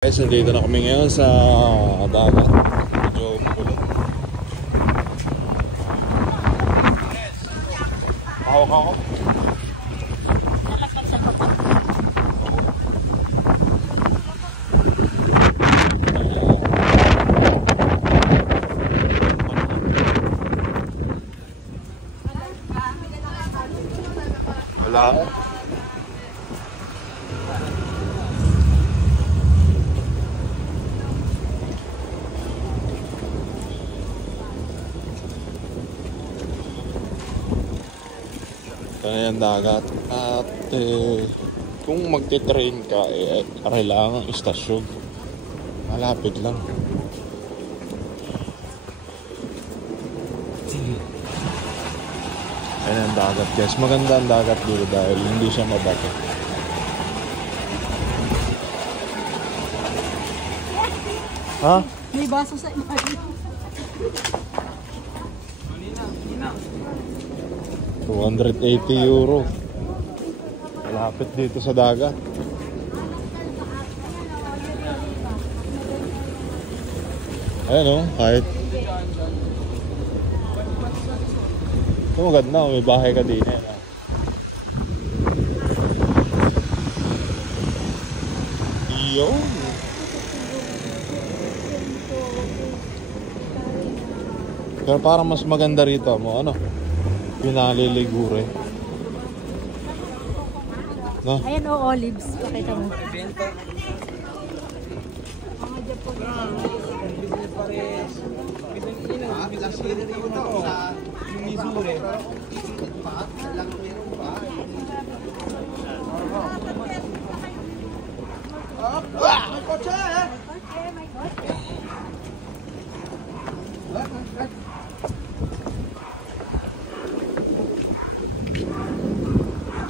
Guys, nandito na kami ngayon sa dagat. Medyo makulit. Hawak ako. Wala ako. Kaya dagat at kung magte-train ka kailangan istasyon malapit lang. Ayan ang dagat guys, maganda ang dagat dito dahil hindi siya mabato. Ha? May baso sa ilalim. 280 euro. Malapit dito sa dagat. Ayan o, kahit ito maganda, may bahay ka din. Iyo. Pero parang mas maganda rito mo, ano? Pinaliligure. No? Ayan o, olives. Pakita mo.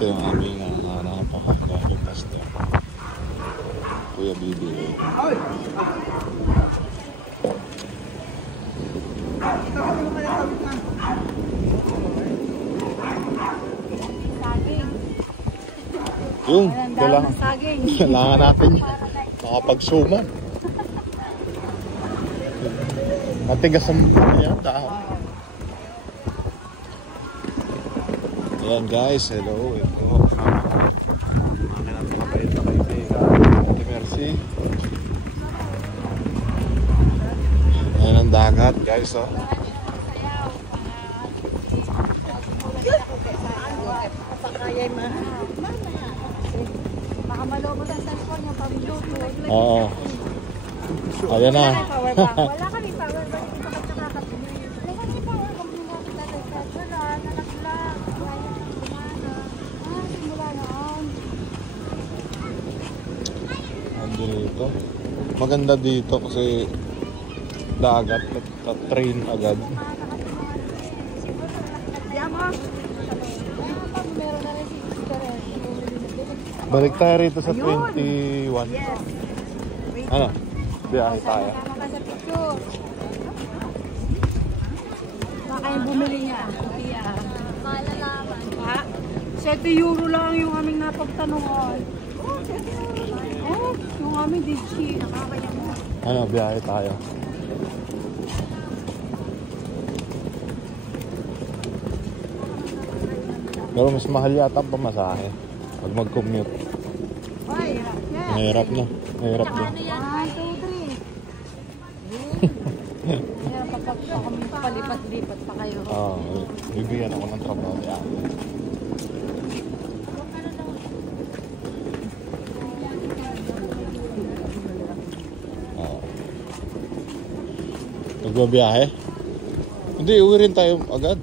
Ito yung aming napakagagawin pastor. Kuya Bibi. Yung kailangan natin makapagsuman. Matigas ang yan dahon. Ayan guys, hello. Ito mga napakabait na kaibigan. Ate Mercy. Ayan ang dagat guys, oh. Baka malobo sa cellphone yung pang-Bluetooth. Oo. Ayan na. Wala kami power bank. Hindi pa kami nakakapili. Wala kami power bank. Hindi natin lalagyan. Wala, nalaglag. Kaya na kumana. Simula noon. Andito. Maganda dito kasi dagat at train agad. Meron na rin si Sister. Balik tayo rito sa 21. Yes. Ano? Biyahe tayo. Tama ka sa picture. Baka yung bumili niya. Malalaman. Ha? 7 euro lang yung aming napagtanungan. Oh, yung aming DG. Nakakaya mo. Ano? Biyahe tayo. Pero mas mahal yata ang pamasahe pag mag-commute. Ay, Mahirap na. Mahirap din. 1, 2, 3. Kaya kapag kami palipat-lipat pa kayo. Bibigyan ako ng trabaho niya. Nagbabiyahe? Hindi, uwi rin tayo agad.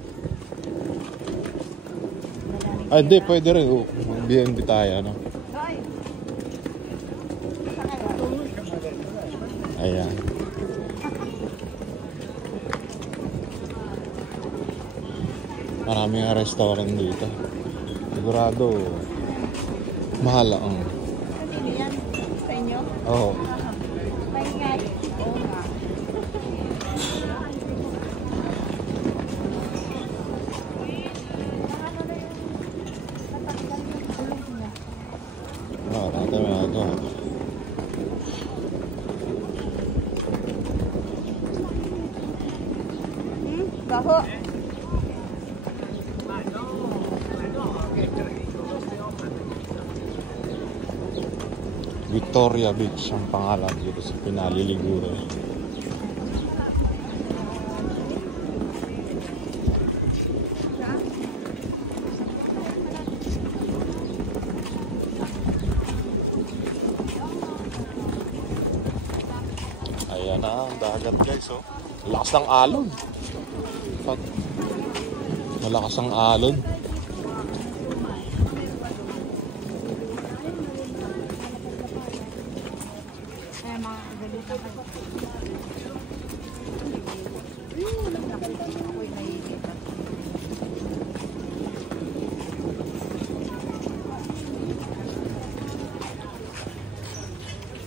Ay, hindi, pwede rin. BNB tayo, ano? Ayan. Maraming restaurant dito. Sigurado, mahal ang. Ano yan? Sa inyo? Oo. Maingay. Oo nga. Baho. Victoria Beach ang pangalan dito sa pinaliliguran. Ayan na ang dagat guys, oh. Lakas ng alon. Malakas ang alon.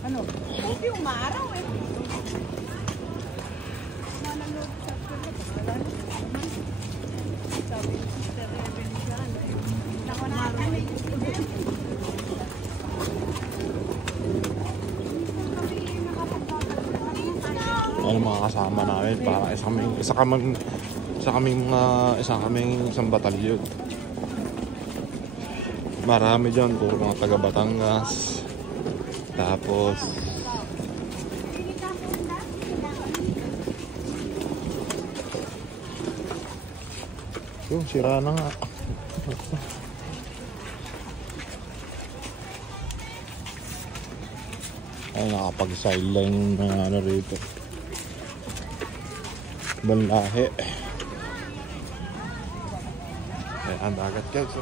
Ano? Huwag yung maraw eh. Ano mga kasama namin para isang batalyon. Marami dyan, puro mga taga Batangas. Tapos yung sira na nga. Ay, nakapag-sideline na ano rito. Banlahe. Ay, ang dagat guys.